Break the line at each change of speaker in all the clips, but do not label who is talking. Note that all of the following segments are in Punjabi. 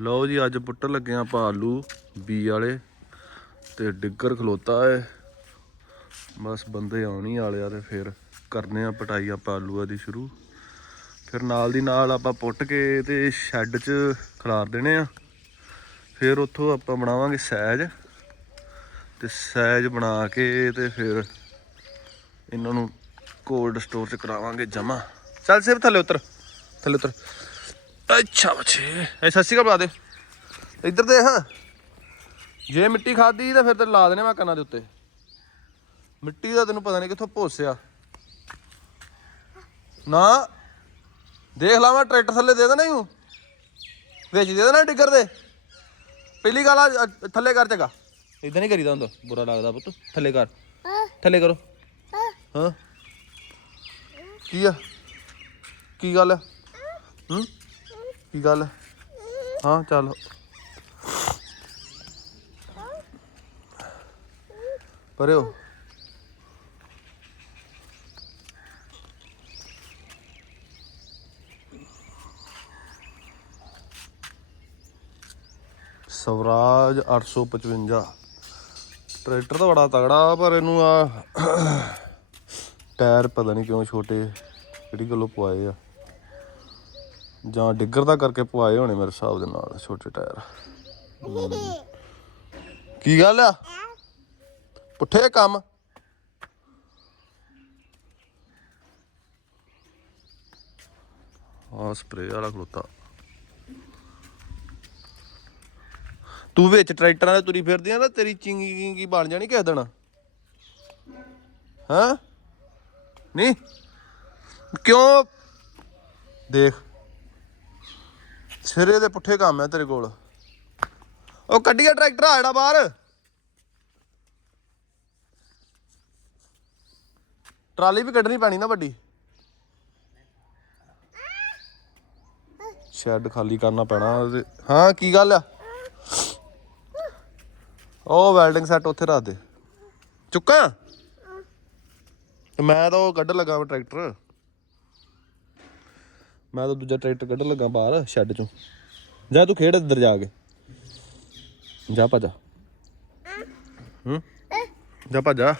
ਲਓ ਜੀ, ਅੱਜ ਪੁੱਟਣ ਲੱਗੇ ਆਪਾਂ ਆਲੂ, ਬੀ ਵਾਲੇ ਤੇ ਡਿੱਗਰ ਖਲੋਤਾ ਏ। ਬਸ ਬੰਦੇ ਆਉਣੀ ਵਾਲੇ ਆ ਤੇ ਫਿਰ ਕਰਨੇ ਆ ਪਟਾਈ ਆਪਾਂ ਆਲੂਆਂ ਦੀ ਸ਼ੁਰੂ। ਫਿਰ ਨਾਲ ਦੀ ਨਾਲ ਆਪਾਂ ਪੁੱਟ ਕੇ ਤੇ ਸ਼ੈੱਡ 'ਚ ਖਲਾਰ ਦੇਣੇ ਆ। ਫਿਰ ਉੱਥੋਂ ਆਪਾਂ ਬਣਾਵਾਂਗੇ ਸੈਜ ਤੇ ਸੈਜ ਬਣਾ ਕੇ ਤੇ ਫਿਰ ਇਹਨਾਂ ਨੂੰ ਕੋਲਡ ਸਟੋਰ 'ਚ ਕਰਾਵਾਂਗੇ ਜਮਾ ਚੱਲ ਸਿਰ ਥੱਲੇ ਉਤਰ ਥੱਲੇ ਉਤਰ। ਅੱਛਾ ਬੱਚੇ। ਐ ਸੱਸੀ ਕਾ ਬੁਲਾ ਦੇ। ਇੱਧਰ ਦੇਖ। ਜੇ ਮਿੱਟੀ ਖਾਦੀ ਤਾਂ ਫਿਰ ਤੇ ਲਾ ਦੇਣੇ ਮੈਂ ਕੰਨਾਂ ਦੇ ਉੱਤੇ। ਮਿੱਟੀ ਦਾ ਤੈਨੂੰ ਪਤਾ ਨਹੀਂ ਕਿੱਥੋਂ ਭੋਸਿਆ ਨਾ, ਦੇਖ ਲਾ ਮੈਂ ਟਰੈਕਟਰ ਥੱਲੇ ਦੇ ਦੇਣਾ ਹੀ। ਵਿੱਚ ਦੇ ਦੇਣਾ ਡਿੱਗਰ ਦੇ। ਪਹਿਲੀ ਗੱਲ ਆ, ਅ- ਥੱਲੇ ਕਰ ਚਗਾ ਇਦਾਂ ਨਹੀਂ ਕਰੀਦਾ ਹੁੰਦਾ, ਬੁਰਾ ਲੱਗਦਾ ਪੁੱਤ। ਥੱਲੇ ਕਰ। ਥੱਲੇ ਕਰੋ। ਹਾਂ। ਕੀ ਆ? ਕੀ ਗੱਲ ਹੈ ਹੂੰ? ਕੀ ਗੱਲ? ਹਾਂ, ਚੱਲ। ਪਰਿਓ। ਸਵਰਾਜ 855 ਟਰੈਕਟਰ ਤਾਂ ਬੜਾ ਤਗੜਾ ਪਰ ਇਹਨੂੰ ਆ ਟਾਇਰ ਪਤਾ ਨਹੀਂ ਕਿਉਂ ਛੋਟੇ, ਕਿਹੜੀ ਗੱਲੋਂ ਪਵਾਏ ਆ। ਜਾਂ ਡਿੱਗਰ ਦਾ ਕਰਕੇ ਪਵਾਏ ਹੋਣੇ ਮੇਰੇ ਹਿਸਾਬ ਦੇ ਨਾਲ, ਛੋਟੇ ਟਾਇਰ। ਕੀ ਗੱਲ ਆ? ਪੁੱਠੇ ਕੰਮ? ਆ ਸਪਰੇ ਵਾਲਾ ਖਲੋਤਾ। ਤੂੰ ਵਿੱਚ ਟਰੈਕਟਰਾਂ ਦੇ ਤੁਰੀ ਫਿਰਦੀ ਆ ਨਾ ਤੇਰੀ ਚਿੰਗੀ ਚਿੰਗੀ ਬਣ ਜਾਣੀ ਕਿਸ ਦਿਨ। ਹਾਂ? ਨਹੀਂ? ਕਿਉਂ? ਦੇਖ। ਸਿਰੇ ਦੇ ਪੁੱਠੇ ਕੰਮ ਹੈ ਤੇਰੇ ਕੋਲ। ਉਹ ਕੱਢੀਆ ਟਰੈਕਟਰ ਆ ਜਿਹੜਾ ਬਾਹਰ। ਟਰਾਲੀ ਵੀ ਕੱਢਣੀ ਪੈਣੀ ਨਾ ਵੱਡੀ। ਸ਼ੈੱਡ ਖਾਲੀ ਕਰਨਾ ਪੈਣਾ ਹਾਂ, ਕੀ ਗੱਲ ਆ? ਉਹ ਵੈਲਡਿੰਗ ਸੈੱਟ ਉੱਥੇ ਰੱਖ ਦੇ। ਚੁੱਕਾ? ਮੈਂ ਤਾਂ ਉਹ ਕੱਢ ਲੱਗਾ ਟਰੈਕਟਰ। ਮੈਂ ਤਾਂ ਦੂਜਾ ਟਰੈਕਟਰ ਕੱਢਣ ਲੱਗਾ ਬਾਹਰ ਸ਼ੈੱਡ ਚੋਂ। ਜਾ ਤੂੰ ਖੇਡ ਇੱਧਰ ਜਾ ਕੇ। ਜਾ ਭੱਜਾ। ਹੂੰ? ਜਾ ਭੱਜਾ।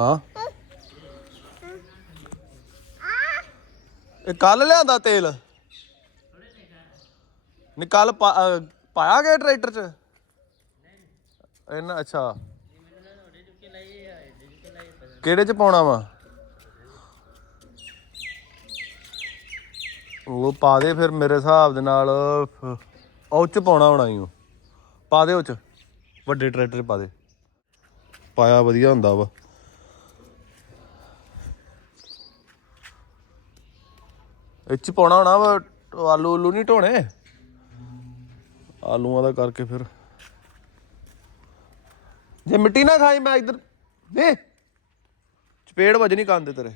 ਹਾਂ। ਇਹ ਕੱਲ ਲਿਆਂਦਾ ਤੇਲ। ਨਿਕਲ ਪਾਇਆ ਗਿਆ ਟਰੈਕਟਰ ਚ? ਇਹਨਾਂ ਅੱਛਾ। ਕਿਹੜੇ ਚ ਪਾਉਣਾ ਵਾ? ਉਹ ਪਾ ਦੇ ਫਿਰ ਮੇਰੇ ਹਿਸਾਬ ਦੇ ਨਾਲ ਉਹ ਚ ਪਾਉਣਾ ਹੋਣਾ ਈ ਓ। ਪਾ ਦੇ ਉਹ ਚ। ਵੱਡੇ ਟਰੈਕਟਰ ਚ ਪਾ ਦੇ। ਪਾਇਆ ਵਧੀਆ ਹੁੰਦਾ ਵਾ। ਇਹ ਚ ਪਾਉਣਾ ਹੋਣਾ ਵਾ ਆਲੂ ਉਲੂ ਨਹੀਂ ਢੋਣੇ? ਆਲੂਆਂ ਦਾ ਕਰਕੇ ਫਿਰ। ਜੇ ਮਿੱਟੀ ਨਾ ਖਾਈ ਮੈਂ ਇੱਧਰ ਦੇ। ਚਪੇੜ ਵੱਜਣੀ ਕੰਨ ਦੇ ਤੇਰੇ।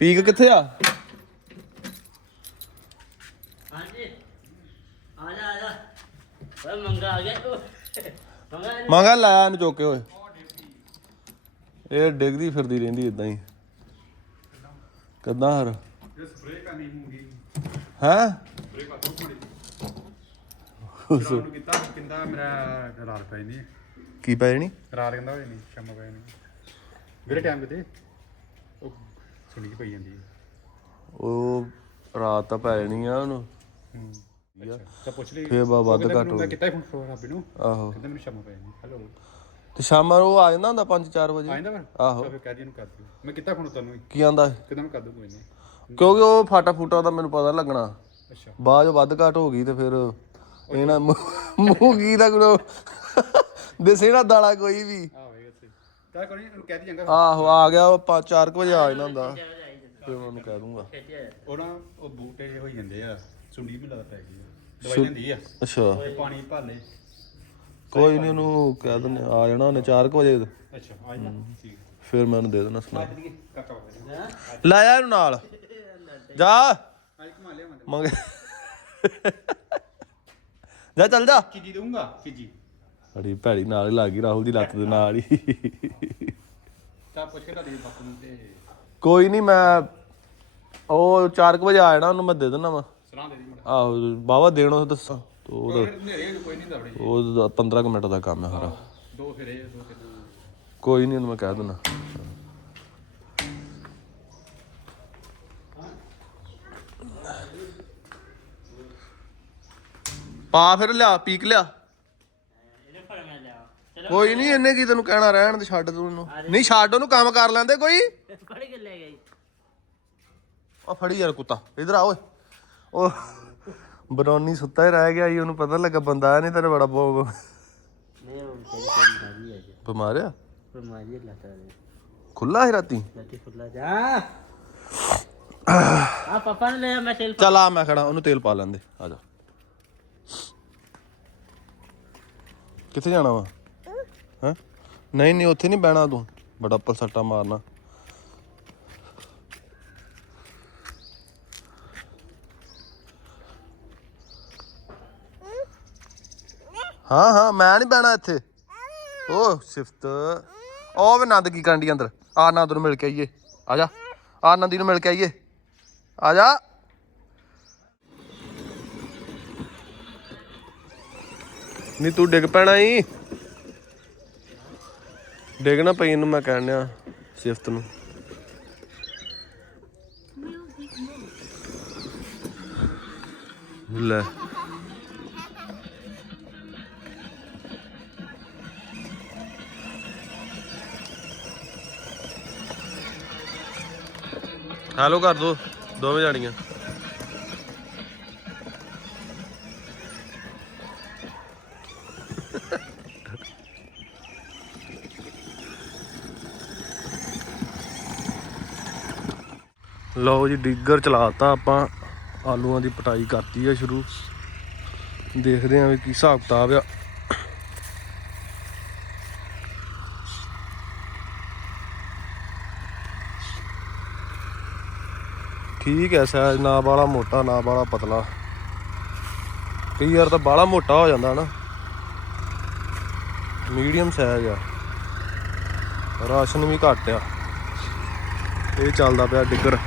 ਪੀਕ ਕਿੱਥੇ ਆ?
ਹਾਂਜੀ। ਆ ਜਾ ਆ ਜਾ। ਓਏ ਮੰਗਾ ਆ ਗਿਆ। ਓਏ, ਮੰਗਾ
ਮੰਗਾ ਲਾਇਆ ਇਹਨੂੰ ਚੁੱਕ ਓਏ। ਇਹ ਡਿੱਗਦੀ ਫਿਰਦੀ ਰਹਿੰਦੀ ਇਦਾਂ ਹੀ। ਕਿੱਦਾਂ ਹਰ?
ਇਹ ਸਪਰੇਅ ਕਰਨੀ ਮੂੰਗੀ
ਹੈ?
ਸਪਰੇਅ ਕਰ ਦੋ ਥੋੜੀ ਸ਼ਾਮ ਨੂੰ ਕੀਤਾ ਕਿੰਦਾ ਮੇਰਾ ਰਾਤ ਪੈ ਨਹੀਂ
ਕੀ ਪੈ ਜਣੀ?
ਰਾਤ ਕਹਿੰਦਾ ਹੋਈ ਨਹੀਂ ਸ਼ਾਮ ਪੈ ਨਹੀਂ ਵੀਰੇ ਟਾਈਮ ਕਿਤੇ ਉਹ ਸੁਣੀ ਪਈ ਜਾਂਦੀ ਹੈ।
ਉਹ ਰਾਤ ਤਾਂ ਪੈ ਜਣੀ ਆ ਉਹਨੂੰ।
ਹੂੰ ਅੱਛਾ। ਤਾਂ ਪੁੱਛ ਲਈ।
ਫੇਰ ਬਾ ਵੱਧ ਘੱਟ ਹੋ
ਕੀਤਾ ਫੋਨ ਰੱਬੀ ਨੂੰ।
ਆਹੋ।
ਕਹਿੰਦਾ ਮੈਨੂੰ ਸ਼ਾਮ ਪੈ ਨਹੀਂ ਹੈਲੋ
ਤੇ ਸ਼ਾਮਾਂ ਨੂੰ ਉਹ ਆ ਜਾਂਦਾ ਹੁੰਦਾ 5-4 ਵਜੇ।
ਆਇੰਦਾ ਫਿਰ?
ਆਹੋ।
ਫਿਰ ਕਹਿ ਦੀ ਇਹਨੂੰ ਕਰ ਦਿਓ। ਮੈਂ ਕੀਤਾ ਫੋਨ ਤੁਹਾਨੂੰ
ਕੀ ਆਂਦਾ
ਕਹਿੰਦਾ ਮੈਂ ਕਰ ਦੂੰ ਕੋਈ ਨਹੀਂ।
ਕਿਉਂਕਿ ਉਹ ਫਾਟਾ ਫੂਟਾ ਦਾ ਮੈਨੂੰ ਪਤਾ ਨੀ ਲੱਗਣਾ।
ਅੱਛਾ।
ਬਾਅਦ ਚੋਂ ਵੱਧ ਘੱਟ ਹੋ ਗਈ ਤੇ ਫਿਰ ਇਹਨਾਂ ਮੂੰਗੀ ਦਾ ਕੋਲ ਦਿਸੇ ਨਾ ਦਾਲਾ ਕੋਈ ਵੀ।
ਆ ਹੋਏਗਾ ਤੇ ਤਾਂ ਕੋਈ ਨੀ, ਉਹਨੂੰ ਕਹਿ ਦੀ ਚੰਗਾ।
ਆਹੋ ਆ ਗਿਆ ਉਹ 4 ਵਜੇ ਆ ਜਾਂਦਾ ਹੁੰਦਾ। ਫਿਰ ਮੈਂ ਉਹਨੂੰ ਕਹਿ ਦੂੰਗਾ
ਉਹ ਨਾ ਉਹ ਬੂਟੇ ਜਿਹੇ ਹੋਈ ਜਾਂਦੇ ਆ। ਸੁੰਡੀ ਵੀ ਲੱਗਦਾ ਪੈ ਗਈ ਆ। ਦਵਾਈ ਲੈਂਦੀ ਆ।
ਅੱਛਾ।
ਤੇ ਪਾਣੀ ਭਾਲੇ
ਕੋਈ ਨਹੀਂ ਉਹਨੂੰ ਕਹਿ ਦਿੰਦੇ ਆ ਜਾਣਾ ਉਹਨੇ 4 ਵਜੇ।
ਅੱਛਾ ਆ ਜਾ ਠੀਕ।
ਫਿਰ ਮੈਂ ਉਹਨੂੰ ਦੇ ਦੇਣਾ ਸੁਣਾ
ਆ ਚਲੀਏ ਕਾਕਾ ਬਾਬਾ
ਲਾਇਆ ਇਹਨੂੰ ਨਾਲ। ਜਾ।
ਅੱਜ ਘੁਮਾ ਲਿਆ ਮੈਂ
ਮੰਗ ਜਾ ਚੱਲ ਜਾ।
ਚੀਜੀ ਦਊਂਗਾ? ਚੀਜੀ
ਅੜੀ ਭੈੜੀ ਨਾਲ ਹੀ ਲੱਗ ਗਈ ਰਾਹੁਲ ਦੀ ਲੱਤ ਦੇ ਨਾਲ ਹੀ।
ਤਾਂ ਪੁੱਛ ਕੇ ਤੁਹਾਡੇ ਬਾਪੂ ਨੂੰ ਤੇ
ਕੋਈ ਨਹੀਂ ਮੈਂ ਉਹ 4 ਵਜੇ ਆ ਜਾਣਾ ਉਹਨੂੰ ਮੈਂ ਦੇ ਦਿੰਦਾ ਵਾ।
ਸਲਾਹ ਦੇ ਦੀ
ਆਹੋ ਬਾਵਾ ਦੇਣੋ ਦੱਸਾਂ। ਤੇ ਉਹਦਾ
ਨੇਰੇ ਕੋਈ ਨਹੀਂ ਦਵੜੇ
ਉਹ 15 ਕੁ ਮਿੰਟ ਦਾ ਕੰਮ ਹੈ ਸਾਰਾ।
ਦੋ ਫੇਰੇ ਦੋ ਫੇਰੇ
ਕੋਈ ਨਹੀਂ ਉਹਨੂੰ ਮੈਂ ਕਹਿ ਦਿੰਦਾ। ਪਾ ਫਿਰ ਲਿਆ ਪੀਕ ਲਿਆ।
ਇਹਨੇ ਫੜ ਮੈਂ ਲਿਆ ਚਲੋ
ਕੋਈ ਨਹੀਂ ਇਹਨੇ ਕੀ ਤੈਨੂੰ ਕਹਿਣਾ ਰਹਿਣ ਦੇ ਛੱਡ ਤੂੰ ਇਹਨੂੰ। ਨਹੀਂ ਛੱਡ ਉਹਨੂੰ ਕੰਮ ਕਰ ਲੈਂਦੇ ਕੋਈ।
ਫੜ ਕੇ ਲੈ ਗਈ
ਆ ਫੜੀ ਯਾਰ ਕੁੱਤਾ ਇਧਰ ਆ ਓਏ। ਉਹ ਬਰੌਨੀ ਸੁੱਤਾ ਹੀ ਰਹਿ ਗਿਆ ਈ ਉਹਨੂੰ ਪਤਾ ਲੱਗਾ ਬੰਦਾ ਆਇਆ ਨਹੀਂ ਤੇਰੇ ਬੜਾ ਬਹੁਤ
ਨਹੀਂ ਉਹ ਤੇਰੀ ਕੋਈ ਬਿਮਾਰੀ ਹੈ ਜੀ
ਬਿਮਾਰ ਆ?
ਬਿਮਾਰੀ ਲੱਤਾ ਹੈ
ਖੁੱਲਾ ਸੀ ਰਾਤੀ?
ਲੱਤੀ ਫੁੱਲਾ ਜਾ। ਆ ਪਾਪਾ ਨੇ ਲਿਆ ਮੈਂ
ਚੱਲ ਆ ਮੈਂ ਖੜਾ ਉਹਨੂੰ ਤੇਲ ਪਾ ਲੈਂਦੇ ਆ ਜਾ। ਕਿੱਥੇ ਜਾਣਾ ਵਾ? ਹੈ? ਨਹੀਂ ਨਹੀਂ ਉੱਥੇ ਨਹੀਂ ਬਹਿਣਾ ਤੂੰ। ਬੜਾ ਪਲਸੱਟਾ ਮਾਰਨਾ। ਹਾਂ ਹਾਂ, ਮੈਂ ਨਹੀਂ ਬਹਿਣਾ ਇੱਥੇ। ਓ ਸਿਫਤ। ਉਹ ਵੀ ਨੰਦ ਕੀ ਕਾਂਡੀ ਅੰਦਰ? ਆ ਨੰਦ ਨੂੰ ਮਿਲ ਕੇ ਆਈਏ। ਆ ਜਾ। ਆ ਨੰਦੀ ਨੂੰ ਮਿਲ ਕੇ ਆਈਏ। ਆ ਜਾ। ਨਹੀਂ ਤੂੰ ਡਿੱਗ ਪੈਣਾ ਈ। ਡਿੱਗ ਨਾ ਪਈ ਇਹਨੂੰ ਮੈਂ ਕਹਿਣ ਡਿਆ ਸਿਫਤ ਨੂੰ। ਲੈ। ਹੈਲੋ ਕਰ ਦੋ, ਦੋਵੇਂ ਜਾਣੀਆਂ। ਲਓ ਜੀ, ਡਿੱਗਰ ਚਲਾਤਾ ਆਪਾਂ। ਆਲੂਆਂ ਦੀ ਪਟਾਈ ਕਰਤੀ ਆ ਸ਼ੁਰੂ। ਦੇਖਦੇ ਆਂ ਵੀ ਕੀ ਹਿਸਾਬ ਕਿਤਾਬ ਆ। ਠੀਕ ਹੈ ਸਾਈਜ਼ ਨਾ ਬਾਲਾ ਮੋਟਾ, ਨਾ ਬਾਲਾ ਪਤਲਾ। ਕਈ ਵਾਰ ਤਾਂ ਬਾਲਾ ਮੋਟਾ ਹੋ ਜਾਂਦਾ ਨਾ। ਮੀਡੀਅਮ ਸਾਈਜ਼ ਆ। ਰਾਸ਼ਨ ਵੀ ਘੱਟ ਆ। ਇਹ ਚੱਲਦਾ ਪਿਆ ਡਿੱਗਰ।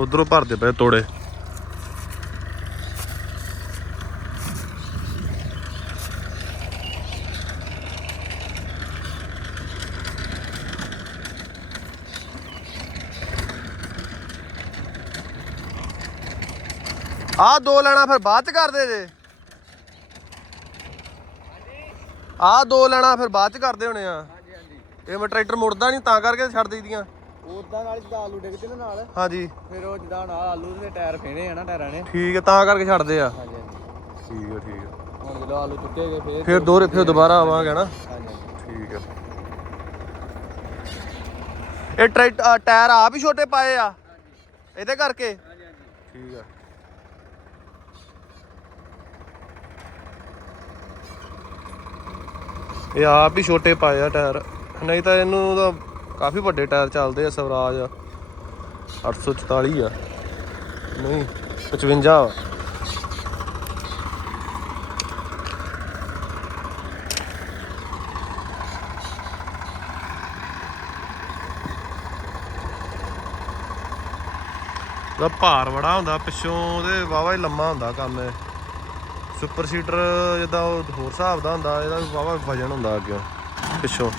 ਉਧਰੋਂ ਭਰਦੇ ਪਏ ਤੋੜੇ। ਆ ਦੋ ਲੈਣਾ ਫਿਰ ਬਾਅਦ ਚ ਕਰਦੇ ਜੇ। ਆ ਦੋ ਲੈਣਾ ਫਿਰ ਬਾਅਦ ਚ ਕਰਦੇ ਹੋਣੇ ਆ।
ਹਾਂਜੀ ਹਾਂਜੀ।
ਇਹ ਮੈਂ ਟਰੈਕਟਰ ਮੁੜਦਾ ਨਹੀਂ ਤਾਂ ਕਰਕੇ ਛੱਡ ਦਈਦੀਆਂ
ਉਦਾਂ ਨਾਲ ਜਿੱਦਾਂ ਆਲੂ ਡਿੱਗਦੇ ਨੇ ਨਾਲ
ਹਾਂਜੀ।
ਫਿਰ ਉਹ ਜਿੱਦਾਂ ਨਾਲ ਆਲੂ ਦੇ ਟਾਇਰ ਫੇਣੇ ਆ ਨਾ ਟਾਇਰਾਂ ਨੇ।
ਠੀਕ ਹੈ ਤਾਂ ਕਰਕੇ ਛੱਡਦੇ ਆ।
ਹਾਂਜੀ ਹਾਂਜੀ।
ਠੀਕ ਹੈ ਠੀਕ ਹੈ
ਹੁਣ ਜਦੋਂ ਆਲੂ ਚੁੱਕੇ ਗਏ ਫਿਰ
ਫਿਰ ਦੋਰੇ ਫਿਰ ਦੁਬਾਰਾ ਆਵਾਂਗੇ ਨਾ।
ਹਾਂਜੀ
ਠੀਕ ਹੈ ਇਹ ਟਰੈਕਟ ਅ, ਟਾਇਰ ਆਪ ਹੀ ਛੋਟੇ ਪਾਏ ਆ? ਇਹਦੇ ਕਰਕੇ?
ਹਾਂਜੀ ਹਾਂਜੀ।
ਠੀਕ ਹੈ ਇਹ ਆਪ ਹੀ ਛੋਟੇ ਪਾਏ ਆ ਟਾਇਰ। ਨਹੀਂ ਤਾਂ ਇਹਨੂੰ ਤਾਂ ਕਾਫੀ ਵੱਡੇ ਟਾਇਰ ਚੱਲਦੇ ਆ ਸਵਰਾਜ। 844 ਆ। ਨਹੀਂ 55 ਆ ਦਾ ਭਾਰ ਬੜਾ ਹੁੰਦਾ, ਪਿੱਛੋਂ ਉਹਦੇ ਵਾਵਾ ਹੀ ਲੰਮਾ ਹੁੰਦਾ ਕੰਮ ਇਹ। ਸੁਪਰ ਸੀਟਰ ਜਿੱਦਾਂ ਉਹ ਹੋਰ ਹਿਸਾਬ ਦਾ ਹੁੰਦਾ, ਇਹਦਾ ਵਾਵਾ ਵਜਨ ਹੁੰਦਾ ਅੱਗੇ, ਪਿੱਛੋਂ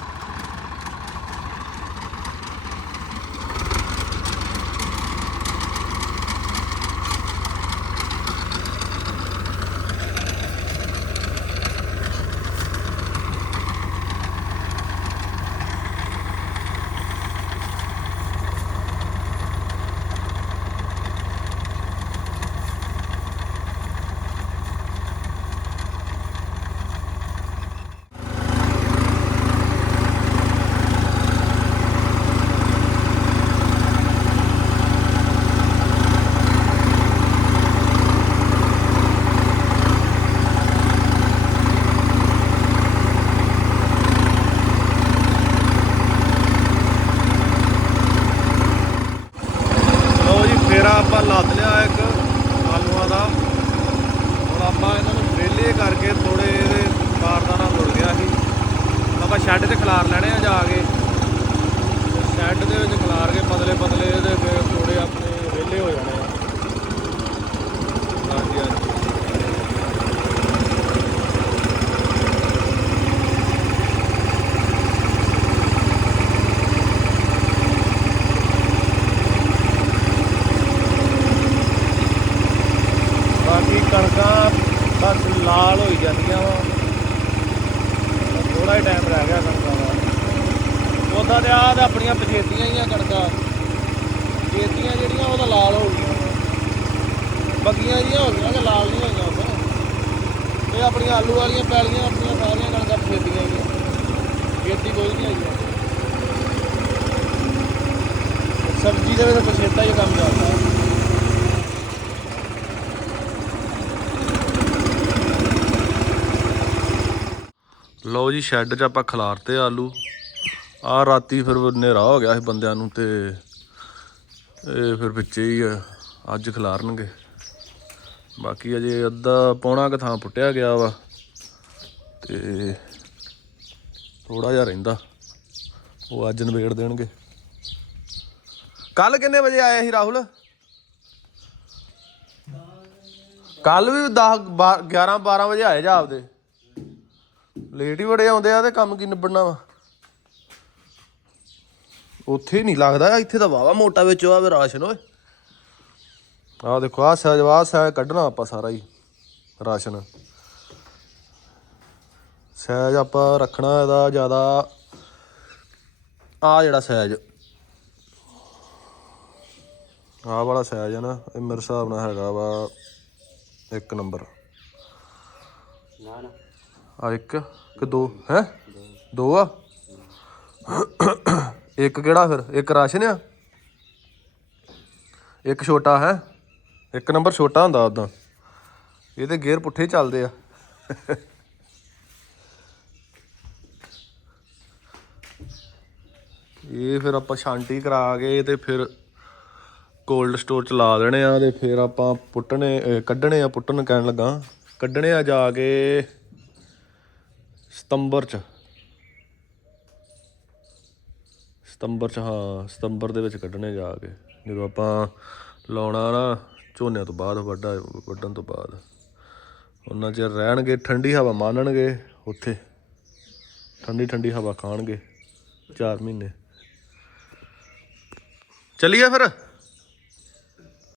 ਲਓ ਜੀ ਫੇਰਾ ਆਪਾਂ ਲੱਦ ਲਿਆ ਇੱਕ ਆਲੂਆਂ ਦਾ। ਹੁਣ ਆਪਾਂ ਇਹਨਾਂ ਨੂੰ ਵਿਹਲੇ ਕਰਕੇ ਥੋੜੇ ਇਹਦੇ ਕਾਰਦਾਨਾ ਮੁੜ ਗਿਆ ਸੀ। ਆਪਾਂ ਸ਼ੈੱਡ ਤੇ ਖਲਾਰ ਲੈਣੇ ਆ ਜਾ ਕੇ। ਸ਼ੈੱਡ ਦੇ ਵਿੱਚ ਖਲਾਰ ਕੇ ਪਤਲੇ ਪਤਲੇ ਇਹਦੇ ਫਿਰ ਥੋੜੇ ਆਪਣੇ ਵਿਹਲੇ ਹੋ ਜਾਣੇ ਆ। ਹਾਂਜੀ ਹਾਂਜੀ ਬਾਕੀ ਕਣਕਾਂ ਬਸ ਲਾਲ ਹੋਈ ਜਾਂਦੀਆਂ ਵਾ ਥੋੜਾ ਹੀ ਟਾਈਮ ਰਹਿ ਗਿਆ ਕਣਕਾਂ ਦਾ ਉਹਦਾ ਤੇ ਆਹ ਤਾਂ ਆਪਣੀਆਂ ਪਜੇਤੀਆਂ ਹੀ ਆ ਕਣਕਾਂ ਪਜੇਤੀਆਂ ਜਿਹੜੀਆਂ ਉਹ ਤਾਂ ਲਾਲ ਹੋ ਗਈਆਂ ਵਾ। ਬੱਗੀਆਂ ਜੀਆਂ ਹੋ ਗਈਆਂ ਕਿ ਲਾਲ ਨਹੀਂ ਹੋਈਆਂ ਉਹ ਇਹ ਆਪਣੀਆਂ ਆਲੂ ਵਾਲੀਆਂ ਪੈਲੀਆਂ ਆਪਣੀਆਂ ਸਾਰੀਆਂ ਕਣਕਾਂ ਪਜੇਤੀਆਂ ਹੀ ਖੇਤੀ ਕੋਈ ਨਹੀਂ ਆਈ ਸਬਜ਼ੀ ਦੇ ਵਿੱਚ ਪਛੇਤਾ ਹੀ ਕੰਮ ਚੱਲਦਾ ਲਓ ਜੀ ਸ਼ੈੱਡ 'ਚ ਆਪਾਂ ਖਿਲਾਰਤੇ ਆਲੂ। ਆ ਰਾਤੀ ਫਿਰ ਹਨੇਰਾ ਹੋ ਗਿਆ ਸੀ ਬੰਦਿਆਂ ਨੂੰ ਤੇ ਇਹ ਫਿਰ ਵਿੱਚੇ ਹੀ ਆ, ਅੱਜ ਖਿਲਾਰਨਗੇ। ਬਾਕੀ ਅਜੇ ਅੱਧਾ ਪੌਣਾ ਕੁ ਥਾਂ ਪੁੱਟਿਆ ਗਿਆ ਵਾ ਤੇ ਥੋੜਾ ਜਿਹਾ ਰਹਿੰਦਾ। ਉਹ ਅੱਜ ਨਵੇੜ ਦੇਣਗੇ। ਕੱਲ ਕਿੰਨੇ ਵਜੇ ਆਏ ਸੀ ਰਾਹੁਲ? ਕੱਲ ਵੀ 10 11 12 ਵਜੇ ਆਏ ਜਾ ਆਪਦੇ। ਲੇਟ ਹੀ ਬੜੇ ਆਉਂਦੇ ਆ ਤੇ ਕੰਮ ਕੀ ਨਿਬੜਨਾ ਵਾ। ਉੱਥੇ ਨਹੀਂ ਲੱਗਦਾ, ਇੱਥੇ ਤਾਂ ਵਾਵਾ ਮੋਟਾ ਵਿੱਚ ਆਵੇ ਰਾਸ਼ਨ, ਓਏ। ਆਹ ਦੇਖੋ ਆਹ ਸਹਿਜ ਆਹ ਸਹਿਜ ਕੱਢਣਾ ਆਪਾਂ ਸਾਰਾ ਹੀ ਰਾਸ਼ਨ। ਸਹਿਜ ਆਪਾਂ ਰੱਖਣਾ ਇਹਦਾ ਜ਼ਿਆਦਾ ਆ ਜਿਹੜਾ ਸਹਿਜ। ਆਹ ਵਾਲਾ ਸਹਿਜ ਹੈ ਨਾ ਇਹ ਮੇਰੇ ਹਿਸਾਬ ਨਾਲ ਹੈਗਾ ਵਾ ਇੱਕ ਨੰਬਰ।
ਨਾ ਨਾ।
ਆ ਇੱਕ ਕਿ ਦੋ? ਹੈ? ਦੋ ਆ? ਇੱਕ ਕਿਹੜਾ ਫਿਰ? ਇੱਕ ਰਾਸ਼ਨ ਆ? ਇੱਕ ਛੋਟਾ ਹੈ? ਇੱਕ ਨੰਬਰ ਛੋਟਾ ਹੁੰਦਾ ਉਦਾਂ ਇਹਦੇ ਗੇਅਰ ਪੁੱਠੇ ਚੱਲਦੇ ਆ। ਇਹ ਫਿਰ ਆਪਾਂ ਛਾਂਟੀ ਕਰਾ ਕੇ ਤੇ ਫਿਰ ਕੋਲਡ ਸਟੋਰ ਚ ਲਾ ਦੇਣੇ ਆ ਤੇ ਫਿਰ ਆਪਾਂ ਪੁੱਟਣੇ ਕੱਢਣੇ ਆ ਪੁੱਟਣ ਕਹਿਣ ਲੱਗਾ। ਕੱਢਣੇ ਆ ਜਾ ਕੇ ਸਤੰਬਰ ਚ। ਸਤੰਬਰ ਚ, ਹਾਂ, ਸਤੰਬਰ ਦੇ ਵਿੱਚ ਕੱਢਣੇ ਜਾ ਕੇ। ਜਦੋਂ ਆਪਾਂ ਲਾਉਣਾ ਨਾ ਝੋਨਿਆਂ ਤੋਂ ਬਾਅਦ ਵੱਡਾ ਵੱਢਣ ਤੋਂ ਬਾਅਦ। ਉਹਨਾਂ ਚਿਰ ਰਹਿਣਗੇ, ਠੰਡੀ ਹਵਾ ਮਾਣਨਗੇ ਉੱਥੇ। ਠੰਡੀ ਠੰਡੀ ਹਵਾ ਖਾਣਗੇ 4 ਮਹੀਨੇ। ਚੱਲੀਏ ਫਿਰ?